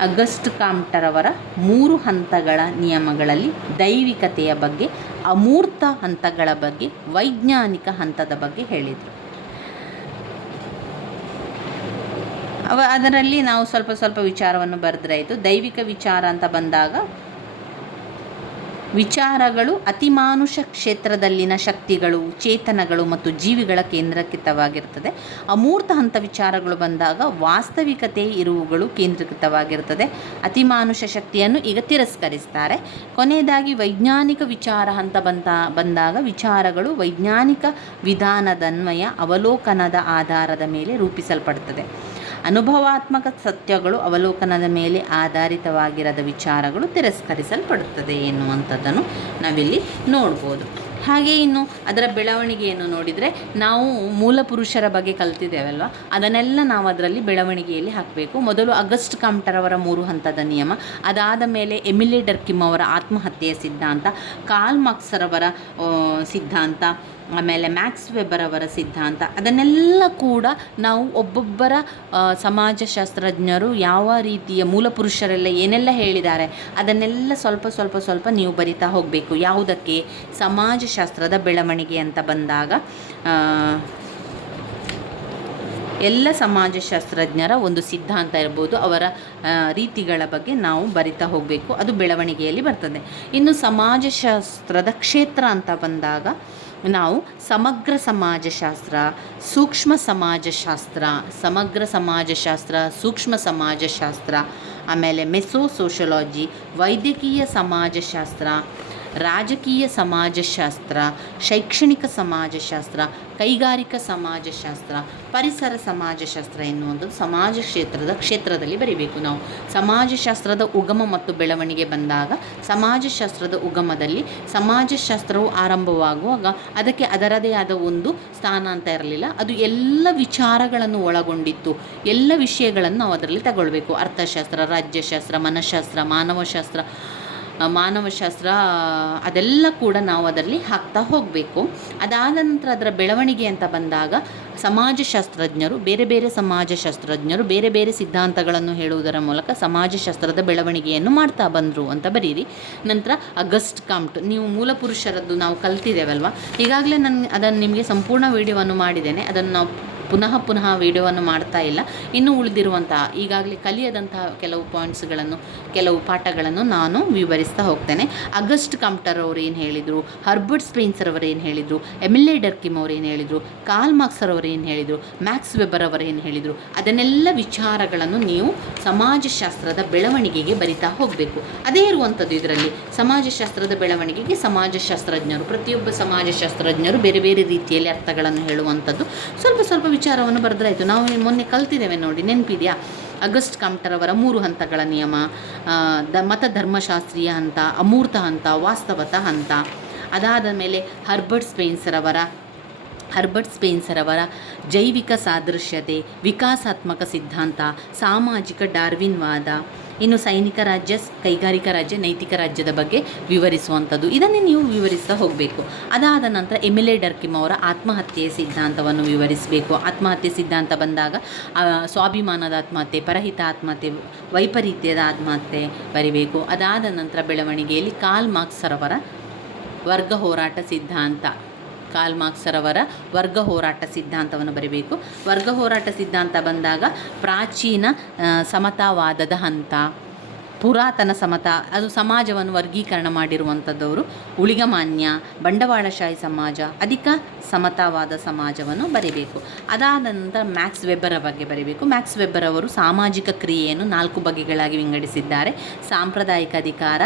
ಅಗಸ್ಟ್ ಕಾಮ್ಟರವರ ಮೂರು ಹಂತಗಳ ನಿಯಮಗಳಲ್ಲಿ ದೈವಿಕತೆಯ ಬಗ್ಗೆ, ಅಮೂರ್ತ ಹಂತಗಳ ಬಗ್ಗೆ, ವೈಜ್ಞಾನಿಕ ಹಂತದ ಬಗ್ಗೆ ಹೇಳಿದರು. ಅವ ಅದರಲ್ಲಿ ನಾವು ಸ್ವಲ್ಪ ಸ್ವಲ್ಪ ವಿಚಾರವನ್ನು ಬರೆದ್ರಾಯಿತು. ದೈವಿಕ ವಿಚಾರ ಅಂತ ಬಂದಾಗ ವಿಚಾರಗಳು ಅತಿಮಾನುಷ ಕ್ಷೇತ್ರದಲ್ಲಿನ ಶಕ್ತಿಗಳು, ಚೇತನಗಳು ಮತ್ತು ಜೀವಿಗಳ ಕೇಂದ್ರೀಕೃತವಾಗಿರ್ತದೆ ಅಮೂರ್ತ ಹಂತ ವಿಚಾರಗಳು ಬಂದಾಗ ವಾಸ್ತವಿಕತೆ ಇರುವುಗಳು ಕೇಂದ್ರೀಕೃತವಾಗಿರ್ತದೆ ಅತಿಮಾನುಷ ಶಕ್ತಿಯನ್ನು ಈಗ ತಿರಸ್ಕರಿಸ್ತಾರೆ. ಕೊನೆಯದಾಗಿ ವೈಜ್ಞಾನಿಕ ವಿಚಾರ ಹಂತ ಬಂದಾಗ ವಿಚಾರಗಳು ವೈಜ್ಞಾನಿಕ ವಿಧಾನದನ್ವಯ ಅವಲೋಕನದ ಆಧಾರದ ಮೇಲೆ ರೂಪಿಸಲ್ಪಡ್ತದೆ ಅನುಭವಾತ್ಮಕ ಸತ್ಯಗಳು ಅವಲೋಕನದ ಮೇಲೆ ಆಧಾರಿತವಾಗಿರದ ವಿಚಾರಗಳು ತಿರಸ್ಕರಿಸಲ್ಪಡುತ್ತದೆ ಎನ್ನುವಂಥದ್ದನ್ನು ನಾವಿಲ್ಲಿ ನೋಡ್ಬೋದು. ಹಾಗೆ ಇನ್ನು ಅದರ ಬೆಳವಣಿಗೆಯನ್ನು ನೋಡಿದರೆ ನಾವು ಮೂಲ ಪುರುಷರ ಬಗ್ಗೆ ಕಲ್ತಿದ್ದೇವಲ್ವ? ಅದನ್ನೆಲ್ಲ ನಾವು ಅದರಲ್ಲಿ ಬೆಳವಣಿಗೆಯಲ್ಲಿ ಹಾಕಬೇಕು. ಮೊದಲು ಅಗಸ್ಟ್ ಕಾಮ್ಟರವರ ಮೂರು ಹಂತದ ನಿಯಮ, ಅದಾದ ಮೇಲೆ ಎಮಿಲಿ ಡರ್ಕಿಮ್ ಅವರ ಆತ್ಮಹತ್ಯೆಯ ಸಿದ್ಧಾಂತ ಕಾಲ್ ಮಾಕ್ಸರವರ ಸಿದ್ಧಾಂತ, ಆಮೇಲೆ ಮ್ಯಾಕ್ಸ್ ವೆಬರ್ ಅವರ ಸಿದ್ಧಾಂತ, ಅದನ್ನೆಲ್ಲ ಕೂಡ ನಾವು ಒಬ್ಬೊಬ್ಬರ ಸಮಾಜಶಾಸ್ತ್ರಜ್ಞರು ಯಾವ ರೀತಿಯ ಮೂಲ ಪುರುಷರೆಲ್ಲ ಏನೆಲ್ಲ ಹೇಳಿದ್ದಾರೆ, ಅದನ್ನೆಲ್ಲ ಸ್ವಲ್ಪ ಸ್ವಲ್ಪ ಸ್ವಲ್ಪ ನೀವು ಬರಿತಾ ಹೋಗಬೇಕು. ಯಾವುದಕ್ಕೆ? ಸಮಾಜಶಾಸ್ತ್ರದ ಬೆಳವಣಿಗೆ ಅಂತ ಬಂದಾಗ ಎಲ್ಲ ಸಮಾಜಶಾಸ್ತ್ರಜ್ಞರ ಒಂದು ಸಿದ್ಧಾಂತ ಇರ್ಬೋದು, ಅವರ ರೀತಿಗಳ ಬಗ್ಗೆ ನಾವು ಬರಿತಾ ಹೋಗಬೇಕು. ಅದು ಬೆಳವಣಿಗೆಯಲ್ಲಿ ಬರ್ತದೆ. ಇನ್ನು ಸಮಾಜಶಾಸ್ತ್ರದ ಕ್ಷೇತ್ರ ಅಂತ ಬಂದಾಗ, ನಾವು ಸಮಗ್ರ ಸಮಾಜಶಾಸ್ತ್ರ, ಸೂಕ್ಷ್ಮ ಸಮಾಜಶಾಸ್ತ್ರ, ಸಮಗ್ರ ಸಮಾಜಶಾಸ್ತ್ರ, ಸೂಕ್ಷ್ಮ ಸಮಾಜಶಾಸ್ತ್ರ, ಆಮೇಲೆ ಮೆಸೋ ಸೋಷಿಯಾಲಜಿ, ವೈದ್ಯಕೀಯ ಸಮಾಜಶಾಸ್ತ್ರ ರಾಜಕೀಯ ಸಮಾಜಶಾಸ್ತ್ರ, ಶೈಕ್ಷಣಿಕ ಸಮಾಜಶಾಸ್ತ್ರ, ಕೈಗಾರಿಕಾ ಸಮಾಜಶಾಸ್ತ್ರ, ಪರಿಸರ ಸಮಾಜಶಾಸ್ತ್ರ ಎನ್ನುವಂಥದ್ದು ಸಮಾಜ ಕ್ಷೇತ್ರದ ಕ್ಷೇತ್ರದಲ್ಲಿ ಬರೀಬೇಕು ನಾವು. ಸಮಾಜಶಾಸ್ತ್ರದ ಉಗಮ ಮತ್ತು ಬೆಳವಣಿಗೆ ಬಂದಾಗ ಸಮಾಜಶಾಸ್ತ್ರದ ಉಗಮದಲ್ಲಿ ಸಮಾಜಶಾಸ್ತ್ರವು ಆರಂಭವಾಗುವಾಗ ಅದಕ್ಕೆ ಅದರದೇ ಆದ ಒಂದು ಸ್ಥಾನ ಅಂತ ಇರಲಿಲ್ಲ. ಅದು ಎಲ್ಲ ವಿಚಾರಗಳನ್ನು ಒಳಗೊಂಡಿತ್ತು. ಎಲ್ಲ ವಿಷಯಗಳನ್ನು ನಾವು ಅದರಲ್ಲಿ ತಗೊಳ್ಬೇಕು. ಅರ್ಥಶಾಸ್ತ್ರ, ರಾಜ್ಯಶಾಸ್ತ್ರ, ಮನಃಶಾಸ್ತ್ರ, ಮಾನವಶಾಸ್ತ್ರ ಮಾನವಶಾಸ್ತ್ರ ಅದೆಲ್ಲ ಕೂಡ ನಾವು ಅದರಲ್ಲಿ ಹಾಕ್ತಾ ಹೋಗಬೇಕು. ಅದಾದ ನಂತರ ಅದರ ಬೆಳವಣಿಗೆ ಅಂತ ಬಂದಾಗ ಸಮಾಜಶಾಸ್ತ್ರಜ್ಞರು, ಬೇರೆ ಬೇರೆ ಸಮಾಜಶಾಸ್ತ್ರಜ್ಞರು, ಬೇರೆ ಬೇರೆ ಸಿದ್ಧಾಂತಗಳನ್ನು ಹೇಳುವುದರ ಮೂಲಕ ಸಮಾಜಶಾಸ್ತ್ರದ ಬೆಳವಣಿಗೆಯನ್ನು ಮಾಡ್ತಾ ಬಂದರು ಅಂತ ಬರೀರಿ. ನಂತರ ಅಗಸ್ಟ್ ಕಾಮ್ಟ್, ನೀವು ಮೂಲ ಪುರುಷರದ್ದು ನಾವು ಕಲ್ತಿದ್ದೇವಲ್ವ? ಈಗಾಗಲೇ ನಾನು ಅದನ್ನು ನಿಮಗೆ ಸಂಪೂರ್ಣ ವಿಡಿಯೋವನ್ನು ಮಾಡಿದ್ದೇನೆ. ಅದನ್ನು ನಾವು ಪುನಃ ಪುನಃ ವಿಡಿಯೋವನ್ನು ಮಾಡ್ತಾ ಇಲ್ಲ. ಇನ್ನು ಉಳಿದಿರುವಂತಹ ಈಗಾಗಲೇ ಕಲಿಯದಂತಹ ಕೆಲವು ಪಾಯಿಂಟ್ಸ್ಗಳನ್ನು, ಕೆಲವು ಪಾಠಗಳನ್ನು ನಾನು ವಿವರಿಸ್ತಾ ಹೋಗ್ತೇನೆ. ಅಗಸ್ಟ್ ಕಾಮ್ಟರ್ ಅವರು ಏನು ಹೇಳಿದರು, ಹರ್ಬರ್ಟ್ ಸ್ಪೇನ್ಸರ್ ಅವರು ಏನು ಹೇಳಿದರು, ಎಮಿಲೆ ಡರ್ಕಿಮ್ ಅವರು ಏನು ಹೇಳಿದರು ಕಾಲ್ ಮಾರ್ಕ್ಸರ್ ಅವರು ಏನು ಹೇಳಿದರು, ಮ್ಯಾಕ್ಸ್ ವೆಬರ್ ಅವರು ಏನು ಹೇಳಿದರು, ಅದನ್ನೆಲ್ಲ ವಿಚಾರಗಳನ್ನು ನೀವು ಸಮಾಜಶಾಸ್ತ್ರದ ಬೆಳವಣಿಗೆಗೆ ಬರಿತಾ ಹೋಗಬೇಕು. ಅದೇ ಇರುವಂಥದ್ದು ಇದರಲ್ಲಿ. ಸಮಾಜಶಾಸ್ತ್ರದ ಬೆಳವಣಿಗೆಗೆ ಸಮಾಜಶಾಸ್ತ್ರಜ್ಞರು, ಪ್ರತಿಯೊಬ್ಬ ಸಮಾಜಶಾಸ್ತ್ರಜ್ಞರು ಬೇರೆ ಬೇರೆ ರೀತಿಯಲ್ಲಿ ಅರ್ಥಗಳನ್ನು ಹೇಳುವಂಥದ್ದು. ಸ್ವಲ್ಪ ಸ್ವಲ್ಪ ವಿಚಾರವನ್ನು ಬರೆದ್ರಾಯಿತು. ನಾವು ಮೊನ್ನೆ ಕಲ್ತಿದ್ದೇವೆ ನೋಡಿ, ನೆನಪಿದೆಯಾ? ಅಗಸ್ಟ್ ಕಾಮ್ಟರವರ ಮೂರು ಹಂತಗಳ ನಿಯಮ ದ ಮತಧರ್ಮಶಾಸ್ತ್ರೀಯ ಹಂತ, ಅಮೂರ್ತ ಹಂತ, ವಾಸ್ತವತ ಹಂತ. ಅದಾದ ಮೇಲೆ ಹರ್ಬರ್ಟ್ ಸ್ಪೇನ್ಸರವರ ಹರ್ಬರ್ಟ್ ಸ್ಪೇನ್ಸರವರ ಜೈವಿಕ ಸಾದೃಶ್ಯತೆ, ವಿಕಾಸಾತ್ಮಕ ಸಿದ್ಧಾಂತ, ಸಾಮಾಜಿಕ ಡಾರ್ವಿನ್ವಾದ ಇನ್ನು ಸೈನಿಕ ರಾಜ್ಯ, ಕೈಗಾರಿಕಾ ರಾಜ್ಯ, ನೈತಿಕ ರಾಜ್ಯದ ಬಗ್ಗೆ ವಿವರಿಸುವಂಥದ್ದು. ಇದನ್ನೇ ನೀವು ವಿವರಿಸ್ತಾ ಹೋಗಬೇಕು. ಅದಾದ ನಂತರ ಎಂ ಎಲ್ ಎ ಡರ್ಕಿಮ್ ಅವರ ಆತ್ಮಹತ್ಯೆಯ ಸಿದ್ಧಾಂತವನ್ನು ವಿವರಿಸಬೇಕು. ಆತ್ಮಹತ್ಯೆ ಸಿದ್ಧಾಂತ ಬಂದಾಗ ಸ್ವಾಭಿಮಾನದ ಆತ್ಮಹತ್ಯೆ, ಪರಹಿತ ಆತ್ಮಹತ್ಯೆ, ವೈಪರೀತ್ಯದ ಆತ್ಮಹತ್ಯೆ ಬರಿಬೇಕು. ಅದಾದ ನಂತರ ಬೆಳವಣಿಗೆಯಲ್ಲಿ ಕಾಲ್ ಮಾರ್ಕ್ಸ್ ಅವರ ವರ್ಗ ಹೋರಾಟ ಸಿದ್ಧಾಂತ. ಕಾಲ್ ಮಾರ್ಕ್ಸರವರ ವರ್ಗ ಹೋರಾಟ ಸಿದ್ಧಾಂತವನ್ನು ಬರೀಬೇಕು. ವರ್ಗ ಹೋರಾಟ ಸಿದ್ಧಾಂತ ಬಂದಾಗ ಪ್ರಾಚೀನ ಸಮತಾವಾದದ ಹಂತ, ಪುರಾತನ ಸಮತ, ಅದು ಸಮಾಜವನ್ನು ವರ್ಗೀಕರಣ ಮಾಡಿರುವಂಥದ್ದವರು, ಉಳಿಗಮಾನ್ಯ, ಬಂಡವಾಳಶಾಹಿ ಸಮಾಜ, ಅಧಿಕ ಸಮತಾವಾದ ಸಮಾಜವನ್ನು ಬರೀಬೇಕು. ಅದಾದ ನಂತರ ಮ್ಯಾಕ್ಸ್ ವೆಬ್ಬರ ಬಗ್ಗೆ ಬರೀಬೇಕು. ಮ್ಯಾಕ್ಸ್ ವೆಬ್ಬರ್ ಅವರು ಸಾಮಾಜಿಕ ಕ್ರಿಯೆಯನ್ನು ನಾಲ್ಕು ಬಗೆಗಳಾಗಿ ವಿಂಗಡಿಸಿದ್ದಾರೆ. ಸಾಂಪ್ರದಾಯಿಕ ಅಧಿಕಾರ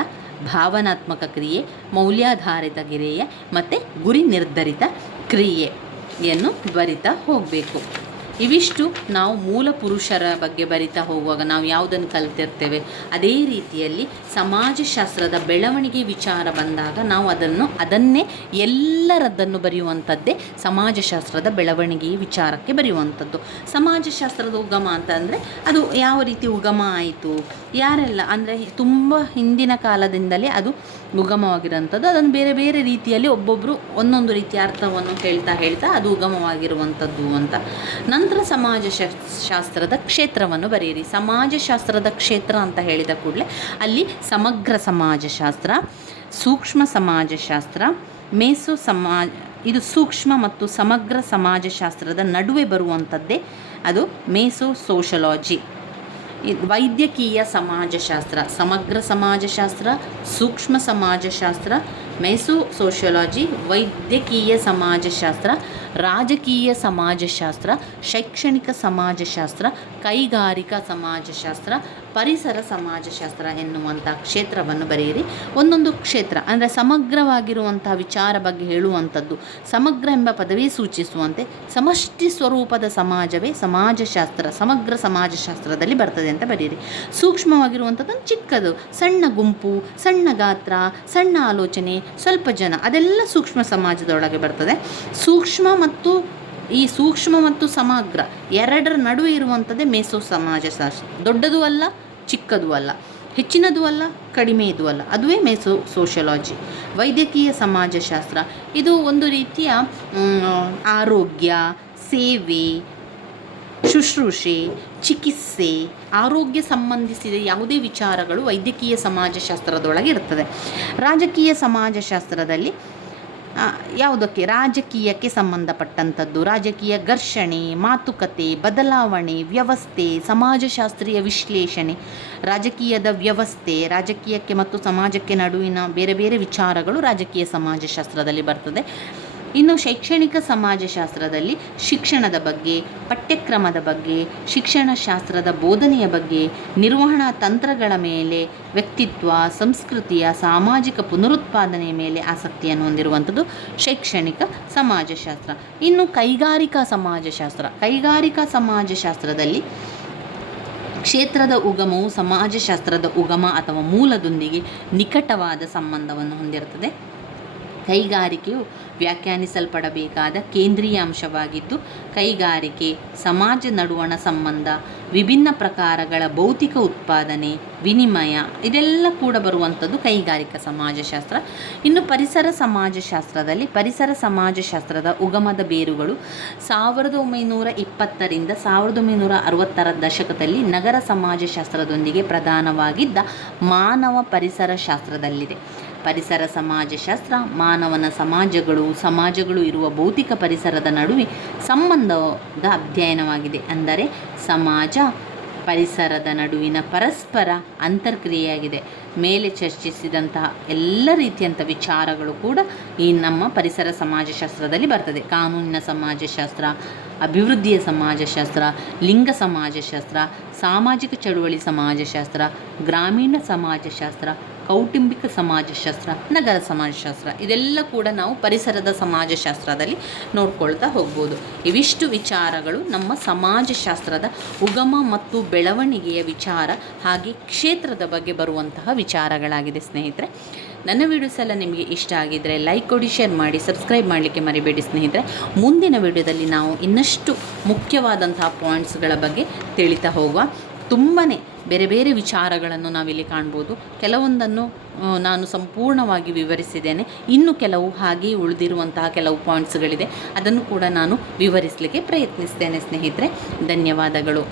ಭಾವನಾತ್ಮಕ ಕ್ರಿಯೆ ಮೌಲ್ಯಾಧಾರಿತ ಕ್ರಿಯೆ ಮತ್ತು ಗುರಿ ನಿರ್ಧರಿತ ಕ್ರಿಯೆಯನ್ನು ಬರಿತಾ ಹೋಗಬೇಕು. ಇವಿಷ್ಟು ನಾವು ಮೂಲ ಪುರುಷರ ಬಗ್ಗೆ ಬರಿತಾ ಹೋಗುವಾಗ ನಾವು ಯಾವುದನ್ನು ಕಲಿತಿರ್ತೇವೆ? ಅದೇ ರೀತಿಯಲ್ಲಿ ಸಮಾಜಶಾಸ್ತ್ರದ ಬೆಳವಣಿಗೆ ವಿಚಾರ ಬಂದಾಗ ನಾವು ಅದನ್ನು, ಅದನ್ನೇ ಎಲ್ಲರದ್ದನ್ನು ಬರೆಯುವಂಥದ್ದೇ ಸಮಾಜಶಾಸ್ತ್ರದ ಬೆಳವಣಿಗೆ ವಿಚಾರಕ್ಕೆ ಬರೆಯುವಂಥದ್ದು. ಸಮಾಜಶಾಸ್ತ್ರದ ಉಗಮ ಅಂತ ಅಂದರೆ ಅದು ಯಾವ ರೀತಿ ಉಗಮ ಆಯಿತು? ಯಾರೆಲ್ಲ ಅಂದರೆ ತುಂಬ ಹಿಂದಿನ ಕಾಲದಿಂದಲೇ ಅದು ಉಗಮವಾಗಿರುವಂಥದ್ದು. ಅದನ್ನು ಬೇರೆ ಬೇರೆ ರೀತಿಯಲ್ಲಿ ಒಬ್ಬೊಬ್ಬರು ಒಂದೊಂದು ರೀತಿಯ ಅರ್ಥವನ್ನು ಹೇಳ್ತಾ ಹೇಳ್ತಾ ಅದು ಉಗಮವಾಗಿರುವಂಥದ್ದು ಅಂತ. ನಂತರ ಸಮಾಜ ಶಾಸ್ತ್ರದ ಕ್ಷೇತ್ರವನ್ನು ಬರೆಯಿರಿ. ಸಮಾಜಶಾಸ್ತ್ರದ ಕ್ಷೇತ್ರ ಅಂತ ಹೇಳಿದ ಕೂಡಲೇ ಅಲ್ಲಿ ಸಮಗ್ರ ಸಮಾಜಶಾಸ್ತ್ರ, ಸೂಕ್ಷ್ಮ ಸಮಾಜಶಾಸ್ತ್ರ, ಮೇಸು ಸಮಾಜ, ಇದು ಸೂಕ್ಷ್ಮ ಮತ್ತು ಸಮಗ್ರ ಸಮಾಜಶಾಸ್ತ್ರದ ನಡುವೆ ಬರುವಂಥದ್ದೇ ಅದು ಮೇಸೋ ಸೋಷಲಾಜಿ. ವೈದ್ಯಕೀಯ ಸಮಾಜಶಾಸ್ತ್ರ, ಸಮಗ್ರ ಸಮಾಜಶಾಸ್ತ್ರ, ಸೂಕ್ಷ್ಮ ಸಮಾಜಶಾಸ್ತ್ರ ಮೆಸೋ ಸೋಷಿಯಾಲಜಿ ವೈದ್ಯಕೀಯ ಸಮಾಜಶಾಸ್ತ್ರ, ರಾಜಕೀಯ ಸಮಾಜಶಾಸ್ತ್ರ, ಶೈಕ್ಷಣಿಕ ಸಮಾಜಶಾಸ್ತ್ರ, ಕೈಗಾರಿಕಾ ಸಮಾಜಶಾಸ್ತ್ರ, ಪರಿಸರ ಸಮಾಜಶಾಸ್ತ್ರ ಎನ್ನುವಂಥ ಕ್ಷೇತ್ರವನ್ನು ಬರೆಯಿರಿ. ಒಂದೊಂದು ಕ್ಷೇತ್ರ, ಅಂದರೆ ಸಮಗ್ರವಾಗಿರುವಂಥ ವಿಚಾರ ಬಗ್ಗೆ ಹೇಳುವಂಥದ್ದು, ಸಮಗ್ರ ಎಂಬ ಪದವಿ ಸೂಚಿಸುವಂತೆ ಸಮಷ್ಟಿ ಸ್ವರೂಪದ ಸಮಾಜವೇ ಸಮಾಜಶಾಸ್ತ್ರ, ಸಮಗ್ರ ಸಮಾಜಶಾಸ್ತ್ರದಲ್ಲಿ ಬರ್ತದೆ ಅಂತ ಬರೆಯಿರಿ. ಸೂಕ್ಷ್ಮವಾಗಿರುವಂಥದ್ದು ಚಿಕ್ಕದು, ಸಣ್ಣ ಗುಂಪು, ಸಣ್ಣ ಗಾತ್ರ, ಸಣ್ಣ ಆಲೋಚನೆ ಸ್ವಲ್ಪ ಜನ, ಅದೆಲ್ಲ ಸೂಕ್ಷ್ಮ ಸಮಾಜದೊಳಗೆ ಬರ್ತದೆ. ಸೂಕ್ಷ್ಮ ಮತ್ತು ಈ ಸೂಕ್ಷ್ಮ ಮತ್ತು ಸಮಗ್ರ ಎರಡರ ನಡುವೆ ಇರುವಂಥದ್ದೇ ಮೇಸೋ ಸಮಾಜಶಾಸ್ತ್ರ ದೊಡ್ಡದು ಅಲ್ಲ, ಚಿಕ್ಕದು ಅಲ್ಲ. ಹೆಚ್ಚಿನದು ಅಲ್ಲ ಕಡಿಮೆ ಇದು ಅಲ್ಲ. ಅದುವೇ ಮೇಸೋ ಸೋಷಿಯಾಲಜಿ. ವೈದ್ಯಕೀಯ ಸಮಾಜಶಾಸ್ತ್ರ. ಇದು ಒಂದು ರೀತಿಯ ಆರೋಗ್ಯ, ಸೇವೆ ಶುಶ್ರೂಷೆ, ಚಿಕಿತ್ಸೆ, ಆರೋಗ್ಯ ಸಂಬಂಧಿಸಿದ ಯಾವುದೇ ವಿಚಾರಗಳು ವೈದ್ಯಕೀಯ ಸಮಾಜಶಾಸ್ತ್ರದೊಳಗೆ ಇರ್ತದೆ ರಾಜಕೀಯ ಸಮಾಜಶಾಸ್ತ್ರದಲ್ಲಿ ಯಾವುದಕ್ಕೆ? ರಾಜಕೀಯಕ್ಕೆ ಸಂಬಂಧಪಟ್ಟಂಥದ್ದು. ರಾಜಕೀಯ ಘರ್ಷಣೆ, ಮಾತುಕತೆ, ಬದಲಾವಣೆ, ವ್ಯವಸ್ಥೆ, ಸಮಾಜಶಾಸ್ತ್ರೀಯ ವಿಶ್ಲೇಷಣೆ, ರಾಜಕೀಯದ ವ್ಯವಸ್ಥೆ, ರಾಜಕೀಯಕ್ಕೆ ಮತ್ತು ಸಮಾಜಕ್ಕೆ ನಡುವಿನ ಬೇರೆ ಬೇರೆ ವಿಚಾರಗಳು ರಾಜಕೀಯ ಸಮಾಜಶಾಸ್ತ್ರದಲ್ಲಿ ಬರ್ತದೆ. ಇನ್ನು ಶೈಕ್ಷಣಿಕ ಸಮಾಜಶಾಸ್ತ್ರದಲ್ಲಿ ಶಿಕ್ಷಣದ ಬಗ್ಗೆ, ಪಠ್ಯಕ್ರಮದ ಬಗ್ಗೆ ಶಿಕ್ಷಣ ಶಾಸ್ತ್ರದ ಬೋಧನೆಯ ಬಗ್ಗೆ, ನಿರ್ವಹಣಾ ತಂತ್ರಗಳ ಮೇಲೆ, ವ್ಯಕ್ತಿತ್ವ, ಸಂಸ್ಕೃತಿಯ, ಸಾಮಾಜಿಕ ಪುನರುತ್ಪಾದನೆಯ ಮೇಲೆ ಆಸಕ್ತಿಯನ್ನು ಹೊಂದಿರುವಂಥದ್ದು ಶೈಕ್ಷಣಿಕ ಸಮಾಜಶಾಸ್ತ್ರ. ಇನ್ನು ಕೈಗಾರಿಕಾ ಸಮಾಜಶಾಸ್ತ್ರ, ಕೈಗಾರಿಕಾ ಸಮಾಜಶಾಸ್ತ್ರದಲ್ಲಿ ಕ್ಷೇತ್ರದ ಉಗಮವು ಸಮಾಜಶಾಸ್ತ್ರದ ಉಗಮ ಅಥವಾ ಮೂಲದೊಂದಿಗೆ ನಿಕಟವಾದ ಸಂಬಂಧವನ್ನು ಹೊಂದಿರುತ್ತದೆ. ಕೈಗಾರಿಕೆಯು ವ್ಯಾಖ್ಯಾನಿಸಲ್ಪಡಬೇಕಾದ ಕೇಂದ್ರೀಯ ಅಂಶವಾಗಿದ್ದು, ಕೈಗಾರಿಕೆ, ಸಮಾಜ ನಡುವಣ ಸಂಬಂಧ, ವಿಭಿನ್ನ ಪ್ರಕಾರಗಳ ಭೌತಿಕ ಉತ್ಪಾದನೆ, ವಿನಿಮಯ ಇದೆಲ್ಲ ಕೂಡ ಬರುವಂಥದ್ದು ಕೈಗಾರಿಕಾ ಸಮಾಜಶಾಸ್ತ್ರ. ಇನ್ನು ಪರಿಸರ ಸಮಾಜಶಾಸ್ತ್ರದಲ್ಲಿ ಪರಿಸರ ಸಮಾಜಶಾಸ್ತ್ರದ ಉಗಮದ ಬೇರುಗಳು ಸಾವಿರದ ಒಂಬೈನೂರ ಇಪ್ಪತ್ತರಿಂದ ಸಾವಿರದ ಒಂಬೈನೂರ ಅರವತ್ತರ ದಶಕದಲ್ಲಿ ನಗರ ಸಮಾಜಶಾಸ್ತ್ರದೊಂದಿಗೆ ಪ್ರಧಾನವಾಗಿದ್ದ ಮಾನವ ಪರಿಸರ ಶಾಸ್ತ್ರದಲ್ಲಿದೆ. ಪರಿಸರ ಸಮಾಜಶಾಸ್ತ್ರ ಮಾನವನ ಸಮಾಜಗಳು ಸಮಾಜಗಳು ಇರುವ ಭೌತಿಕ ಪರಿಸರದ ನಡುವೆ ಸಂಬಂಧದ ಅಧ್ಯಯನವಾಗಿದೆ. ಅಂದರೆ ಸಮಾಜ ಪರಿಸರದ ನಡುವಿನ ಪರಸ್ಪರ ಅಂತರ್ಕ್ರಿಯೆಯಾಗಿದೆ. ಮೇಲೆ ಚರ್ಚಿಸಿದಂತಹ ಎಲ್ಲ ರೀತಿಯಂಥ ವಿಚಾರಗಳು ಕೂಡ ಈ ನಮ್ಮ ಪರಿಸರ ಸಮಾಜಶಾಸ್ತ್ರದಲ್ಲಿ ಬರ್ತದೆ. ಕಾನೂನಿನ ಸಮಾಜಶಾಸ್ತ್ರ ಅಭಿವೃದ್ಧಿಯ ಸಮಾಜಶಾಸ್ತ್ರ ಲಿಂಗ ಸಮಾಜಶಾಸ್ತ್ರ ಸಾಮಾಜಿಕ ಚಳುವಳಿ ಸಮಾಜಶಾಸ್ತ್ರ ಗ್ರಾಮೀಣ ಸಮಾಜಶಾಸ್ತ್ರ ಕೌಟುಂಬಿಕ ಸಮಾಜಶಾಸ್ತ್ರ, ನಗರ ಸಮಾಜಶಾಸ್ತ್ರ, ಇದೆಲ್ಲ ಕೂಡ ನಾವು ಪರಿಸರದ ಸಮಾಜಶಾಸ್ತ್ರದಲ್ಲಿ ನೋಡ್ಕೊಳ್ತಾ ಹೋಗ್ಬೋದು. ಇವಿಷ್ಟು ವಿಚಾರಗಳು ನಮ್ಮ ಸಮಾಜಶಾಸ್ತ್ರದ ಉಗಮ ಮತ್ತು ಬೆಳವಣಿಗೆಯ ವಿಚಾರ, ಹಾಗೆ ಕ್ಷೇತ್ರದ ಬಗ್ಗೆ ಬರುವಂತಹ ವಿಚಾರಗಳಾಗಿದೆ ಸ್ನೇಹಿತರೆ. ನನ್ನ ವೀಡಿಯೋಸ್ ಎಲ್ಲ ನಿಮಗೆ ಇಷ್ಟ ಆಗಿದ್ದರೆ ಲೈಕ್ ಕೊಡಿ ಶೇರ್ ಮಾಡಿ ಸಬ್ಸ್ಕ್ರೈಬ್ ಮಾಡಲಿಕ್ಕೆ ಮರಿಬೇಡಿ ಸ್ನೇಹಿತರೆ. ಮುಂದಿನ ವಿಡಿಯೋದಲ್ಲಿ ನಾವು ಇನ್ನಷ್ಟು ಮುಖ್ಯವಾದಂತಹ ಪಾಯಿಂಟ್ಸ್ಗಳ ಬಗ್ಗೆ ತಿಳಿತಾ ಹೋಗುವ. ತುಂಬಾ ಬೇರೆ ಬೇರೆ ವಿಚಾರಗಳನ್ನು ನಾವಿಲ್ಲಿ ಕಾಣ್ಬೋದು. ಕೆಲವೊಂದನ್ನು ನಾನು ಸಂಪೂರ್ಣವಾಗಿ ವಿವರಿಸಿದ್ದೇನೆ. ಇನ್ನು ಕೆಲವು ಹಾಗೆಯೇ ಉಳಿದಿರುವಂತಹ ಕೆಲವು ಪಾಯಿಂಟ್ಸ್ಗಳಿದೆ ಅದನ್ನು ಕೂಡ ನಾನು ವಿವರಿಸಲಿಕ್ಕೆ ಪ್ರಯತ್ನಿಸ್ತೇನೆ ಸ್ನೇಹಿತರೆ. ಧನ್ಯವಾದಗಳು.